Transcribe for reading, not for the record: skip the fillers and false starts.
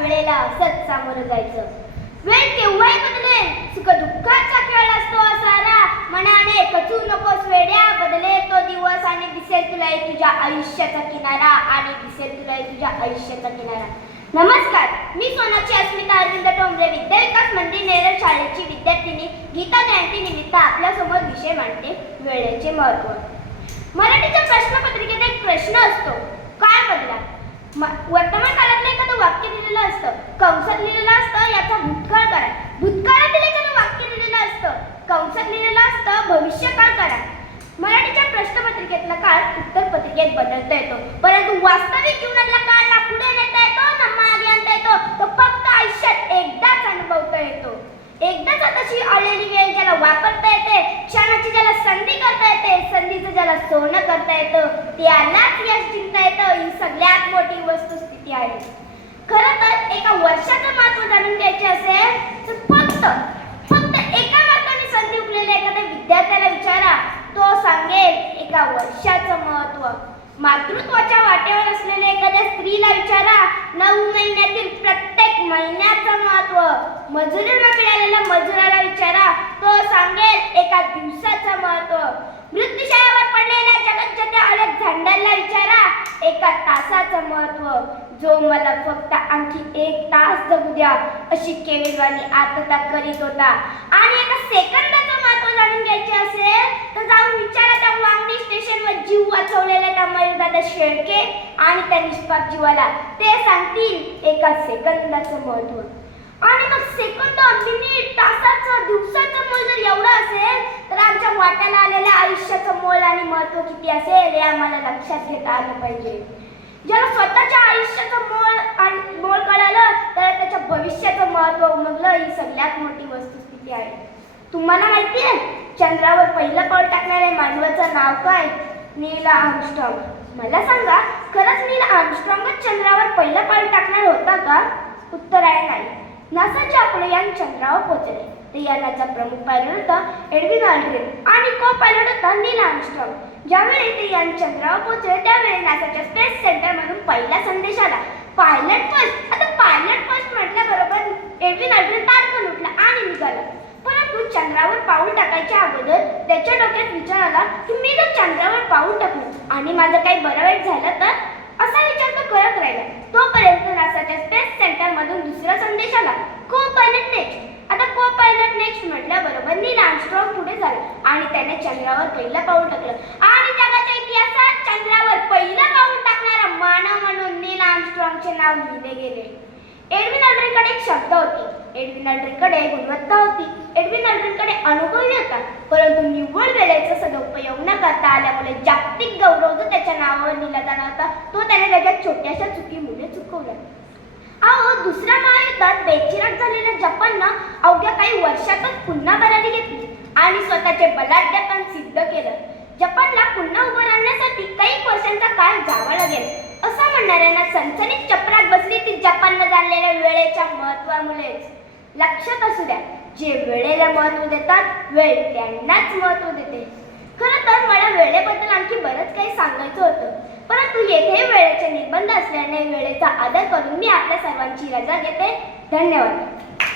वेळेला असंच सामोरं जायचं. वेळ केव्हाही बदलेल, सुख दुःखाचा खेळ असतो हा सारा. मनाने खचू नकोस वेड्या, बदलेल तो दिवस आणि दिसेल तुला तुझ्या आयुष्याचा किनारा, आणि दिसेल तुला तुझ्या आयुष्याचा किनारा. नमस्कार, मी सोनाची अस्मिता अरविंद टोंबरे, विद्याविकास मंदिर नेरळ शाळेची विद्यार्थिनी गीता जयंती निमित्त आपल्यासमोर विषय मांडते, वेळेचे महत्त्व. मराठीच्या प्रश्नपत्रिकेत एक प्रश्न असतो, काळ बदला. वर्तमान काळातलं एखादं वाक्य दिलेलं असतं, कंसात लिहिलेलं असतं याचा भूतकाळ करा. भूतकाळातील एखादं वाक्य दिलेलं असतं, कंसात लिहिलेलं असतं भविष्यकाळ करा. मराठीच्या प्रश्नपत्रिकेतला काळ उत्तर पत्रिकेत बदलता येतो, परंतु वास्तविक जीवनातला काळ ना पुढे नेता येतो ना मागे आणता येतो. तो फक्त आयुष्यात एकदाच अनुभवता येतो. एकदाच तशी आलेली वेळ ज्याला वापरता येते, क्षणाची ज्याला संधी करता येते, संधीचं ज्याला सोनं करता येतं, त्यालाच यश जिंकता येतं. ही सगळ्यात मोठी वस्तुस्थिती आहे. खरं तर एका वर्षाचं महत्त्व जाणून घ्यायचे असेल तर फक्त एका मार्गाने संधी हुकलेल्या एखाद्या विद्यार्थ्याला विचारा, तो सांगेल एका वर्षाचं महत्त्व. मातृत्वाच्या वाटेवर असलेल्या एखाद्या स्त्रीला विचारा, 9 महिन्यातील प्रत्येक महिन्याचं महत्त्व. मजुरीला मिळालेल्या मजुराला विचारा, तो सांगेल एका दिवसाचं महत्त्व. मृत्यूशय्यावर पडलेल्या जगज्जेत्या अलेक्झांडरला विचारा, एका तासाचं महत्त्व. जो मला फक्त आणखी 1 तास जगू द्या अशी केविलवाणी आर्तता करीत होता. आणि एका सेकंदाचं महत्त्व जाणून घ्यायचे असेल तर जाऊन विचारा त्या वांगणी स्टेशनवर जीव वाचवलेल्या त्या मयूरदादा शेळके आणि त्या निष्पाप जीवाला. ते सांगतील एका सेकंदाचं महत्त्व. आणि मग सेकंद, मिनिट, तासाचं, दिवसाचं मोल जर एवढं असेल तर आमच्या वाट्याला आलेल्या आयुष्याचं मोल आणि महत्त्व किती असेल हे आम्हाला लक्षात घेता आलं पाहिजे. ज्याला स्वतःच्या आयुष्याचं मोल कळालं तर त्याच्या भविष्याचं महत्त्व उमगलं. ही सगळ्यात मोठी वस्तुस्थिती आहे. तुम्हाला माहिती आहे चंद्रावर पहिलं पाऊल टाकणाऱ्या मानवाचं नाव काय? नील आर्मस्ट्रॉंग. मला सांगा, खरंच नील आर्मस्ट्रॉंगच चंद्रावर पहिलं पाऊल टाकणार होता का? उत्तर आहे नाही. नासाचे अपोलो यान चंद्रावर पोहोचले. ते यानाचा प्रमुख पायलट होता एडविन ऑल्ड्रिन आणि को पायलट होता नील आर्मस्ट्रॉंग. ज्यावेळी ते यान चंद्रावर पोहोचले त्यावेळी नासाच्या स्पेस सेंटरमधून पहिला संदेश आला, पायलट फर्स्ट. आता पायलट फर्स्ट म्हटल्याबरोबर एडविन ऑल्ड्रिन ताडकन उठला आणि निघाला. परंतु चंद्रावर पाऊल टाकायच्या अगोदर त्याच्या डोक्यात विचार आला की मी जर चंद्रावर पाऊल टाकलं आणि माझं काही बरं वाईट झालं तर, असा विचार तो करत राहिला. तोपर्यंत नासाच्या स्पेस सेंटरमधून दुसरा संदेश आला, को पायलट नेक्स्ट. आता को पायलट नेक्स्ट म्हटल्याबरोबर नील आर्मस्ट्रॉंग पुढे झाला आणि त्याने चंद्रावर पहिलं पाऊल टाकलं. आणि जगाच्या इतिहासात चंद्रावर पहिलं पाऊल टाकणारा मानव म्हणून नील आर्मस्ट्रॉंगचे नाव लिहिले गेले. एडविन ऑल्ड्रिनकडे एक शब्द होती, एडविन ऑल्ड्रिनकडे गुणवत्ता होती, एडविन ऑल्ड्रिनकडे अनुभवही होता. परंतु निव्वळ वेळेचा सदुपयोग न करता आल्यामुळे जागतिक गौरव जो त्याच्या नावावर लिहिला जाणार होता तो त्याने त्याच्या छोट्याशा चुकीमुळे चुकवला. दुसऱ्या महायुद्धात बेचिराख झालेल्या जपाननं अवघ्या काही वर्षातच पुन्हा भरारी घेतली आणि स्वतःचे बलाढ्यपण सिद्ध केलं. जपानला पुन्हा उभं राहण्यासाठी काही वर्षांचा काळ जावा लागेल असं म्हणणाऱ्यांना सनसनीत चपराक बसली ती जपाननं जाणलेल्या वेळेच्या महत्त्वामुळेच. लक्षात असू द्या, जे वेळेला महत्त्व देतात वेळ त्यांनाच महत्त्व देते. खरं तर मला वेळेबद्दल आणखी बरंच काही सांगायचं होतं, परंतु येथे वेळेचे निर्बंध असल्याने वेळेचा आदर करून मी आपल्या सर्वांची रजा घेते. धन्यवाद.